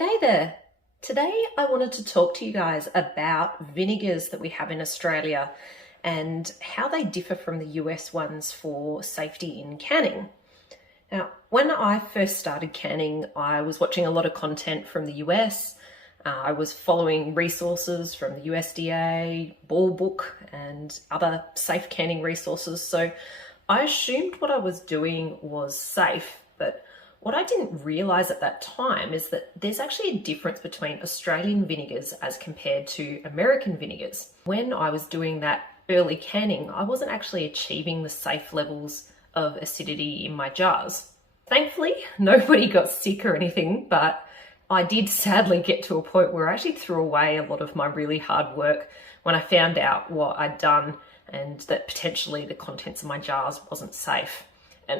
G'day there. Today I wanted to talk to you guys about vinegars that we have in Australia and how they differ from the US ones for safety in canning. Now, when I first started canning, I was watching a lot of content from the US. I was following resources from the USDA, Ball Book, and other safe canning resources. So I assumed what I was doing was safe, but what I didn't realize at that time is that there's actually a difference between Australian vinegars as compared to American vinegars. When I was doing that early canning, I wasn't actually achieving the safe levels of acidity in my jars. Thankfully, nobody got sick or anything, but I did sadly get to a point where I actually threw away a lot of my really hard work when I found out what I'd done and that potentially the contents of my jars wasn't safe.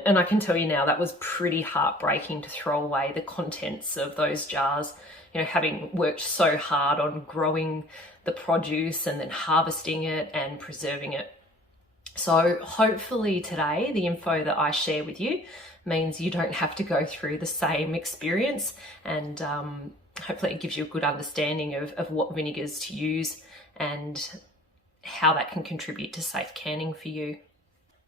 And I can tell you now, that was pretty heartbreaking to throw away the contents of those jars, having worked so hard on growing the produce and then harvesting it and preserving it. So hopefully today, the info that I share with you means you don't have to go through the same experience, and hopefully it gives you a good understanding of what vinegars to use and how that can contribute to safe canning for you.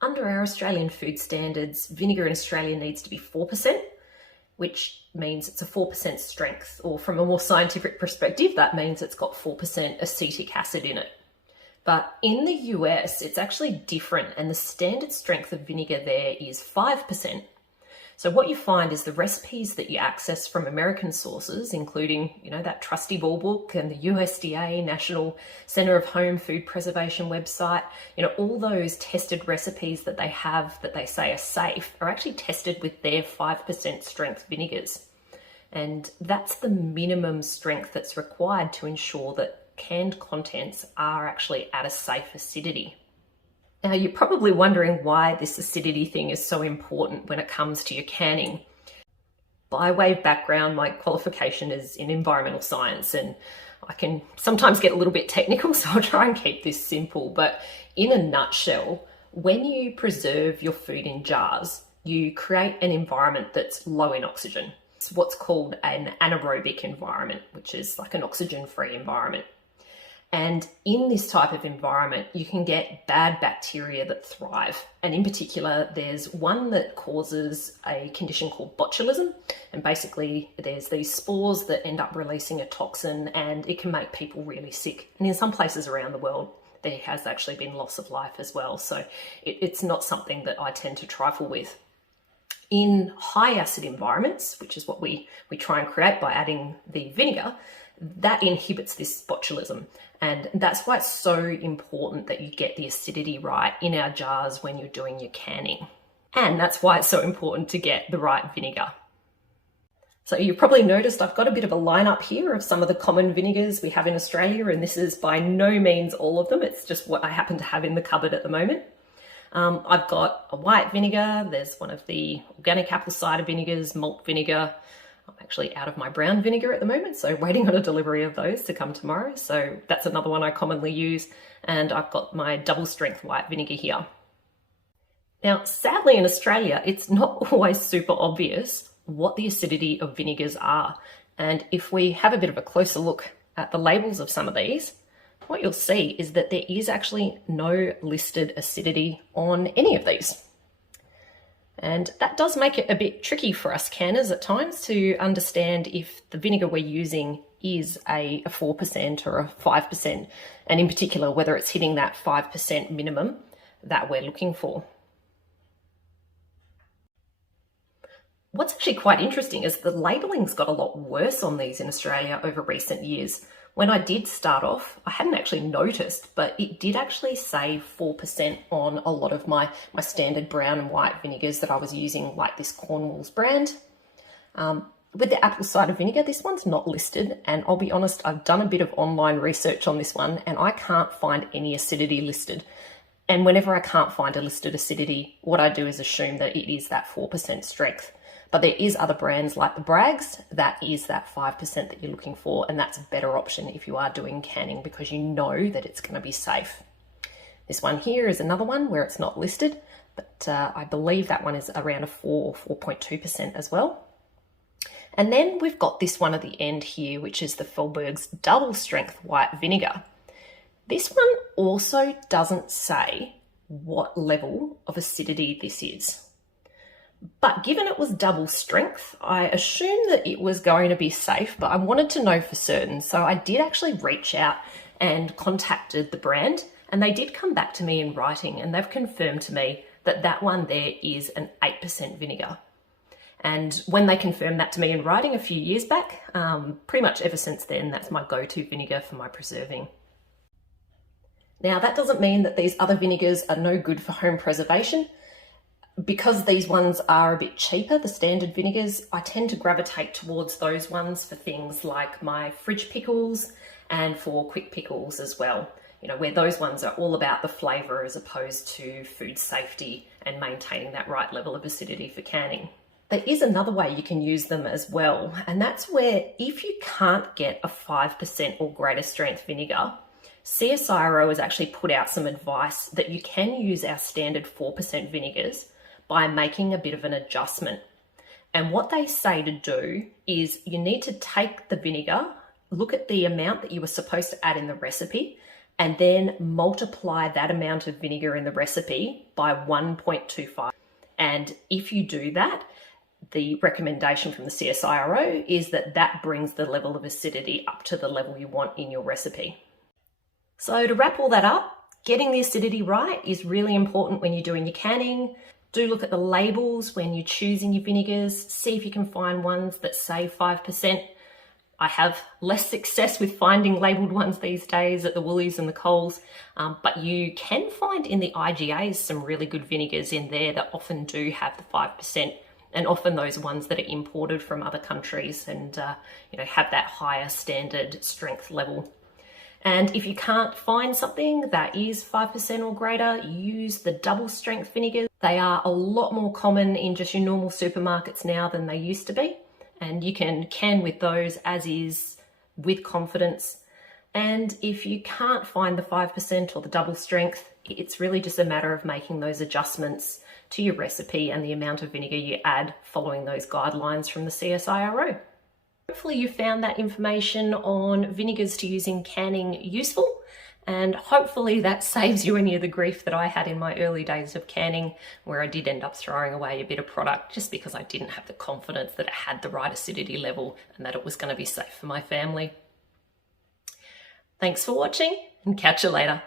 Under our Australian food standards, vinegar in Australia needs to be 4%, which means it's a 4% strength, or from a more scientific perspective, that means it's got 4% acetic acid in it. But in the US, it's actually different, and the standard strength of vinegar there is 5%. So what you find is the recipes that you access from American sources, including, that trusty Ball Book and the USDA National Center of Home Food Preservation website, all those tested recipes that they have that they say are safe are actually tested with their 5% strength vinegars. And that's the minimum strength that's required to ensure that canned contents are actually at a safe acidity. Now, you're probably wondering why this acidity thing is so important when it comes to your canning. By way of background, my qualification is in environmental science, and I can sometimes get a little bit technical, so I'll try and keep this simple. But in a nutshell, when you preserve your food in jars, you create an environment that's low in oxygen. It's what's called an anaerobic environment, which is like an oxygen-free environment. And in this type of environment, you can get bad bacteria that thrive. And in particular, there's one that causes a condition called botulism. And basically, there's these spores that end up releasing a toxin, and it can make people really sick. And in some places around the world, there has actually been loss of life as well. So it's not something that I tend to trifle with. In high acid environments, which is what we try and create by adding the vinegar, that inhibits this botulism. And that's why it's so important that you get the acidity right in our jars when you're doing your canning. And that's why it's so important to get the right vinegar. So you've probably noticed I've got a bit of a lineup here of some of the common vinegars we have in Australia, and this is by no means all of them. It's just what I happen to have in the cupboard at the moment. I've got a white vinegar. There's one of the organic apple cider vinegars, malt vinegar. I'm actually out of my brown vinegar at the moment, so waiting on a delivery of those to come tomorrow. So that's another one I commonly use. And I've got my double strength white vinegar here. Now, sadly in Australia, it's not always super obvious what the acidity of vinegars are. And if we have a bit of a closer look at the labels of some of these, what you'll see is that there is actually no listed acidity on any of these. And that does make it a bit tricky for us canners at times to understand if the vinegar we're using is a 4% or a 5%, and in particular, whether it's hitting that 5% minimum that we're looking for. What's actually quite interesting is the labelling's got a lot worse on these in Australia over recent years. When I did start off, I hadn't actually noticed, but it did actually say 4% on a lot of my standard brown and white vinegars that I was using, like this Cornwall's brand. With the apple cider vinegar, this one's not listed, and I'll be honest, I've done a bit of online research on this one, and I can't find any acidity listed. And whenever I can't find a listed acidity, what I do is assume that it is that 4% strength. But there is other brands like the Bragg's, that is that 5% that you're looking for, and that's a better option if you are doing canning because you know that it's going to be safe. This one here is another one where it's not listed, but I believe that one is around a 4 or 4.2% as well. And then we've got this one at the end here, which is the Fehlberg's double strength white vinegar. This one also doesn't say what level of acidity this is. But given it was double strength, I assumed that it was going to be safe, but I wanted to know for certain. So I did actually reach out and contacted the brand, and they did come back to me in writing, and they've confirmed to me that that one there is an 8% vinegar. And when they confirmed that to me in writing a few years back, pretty much ever since then, that's my go-to vinegar for my preserving. Now, that doesn't mean that these other vinegars are no good for home preservation. Because these ones are a bit cheaper, the standard vinegars, I tend to gravitate towards those ones for things like my fridge pickles and for quick pickles as well. You know, where those ones are all about the flavour as opposed to food safety and maintaining that right level of acidity for canning. There is another way you can use them as well, and that's where if you can't get a 5% or greater strength vinegar, CSIRO has actually put out some advice that you can use our standard 4% vinegars by making a bit of an adjustment. And what they say to do is you need to take the vinegar, look at the amount that you were supposed to add in the recipe, and then multiply that amount of vinegar in the recipe by 1.25. And if you do that, the recommendation from the CSIRO is that that brings the level of acidity up to the level you want in your recipe. So to wrap all that up, getting the acidity right is really important when you're doing your canning. Do look at the labels when you're choosing your vinegars. See if you can find ones that say 5%. I have less success with finding labelled ones these days at the Woolies and the Coles, but you can find in the IGAs some really good vinegars in there that often do have the 5%, and often those ones that are imported from other countries and have that higher standard strength level. And if you can't find something that is 5% or greater, use the double strength vinegars. They are a lot more common in just your normal supermarkets now than they used to be. And you can can with those as is with confidence. And if you can't find the 5% or the double strength, it's really just a matter of making those adjustments to your recipe and the amount of vinegar you add following those guidelines from the CSIRO. Hopefully you found that information on vinegars to use in canning useful, and hopefully that saves you any of the grief that I had in my early days of canning, where I did end up throwing away a bit of product just because I didn't have the confidence that it had the right acidity level and that it was going to be safe for my family. Thanks for watching, and catch you later.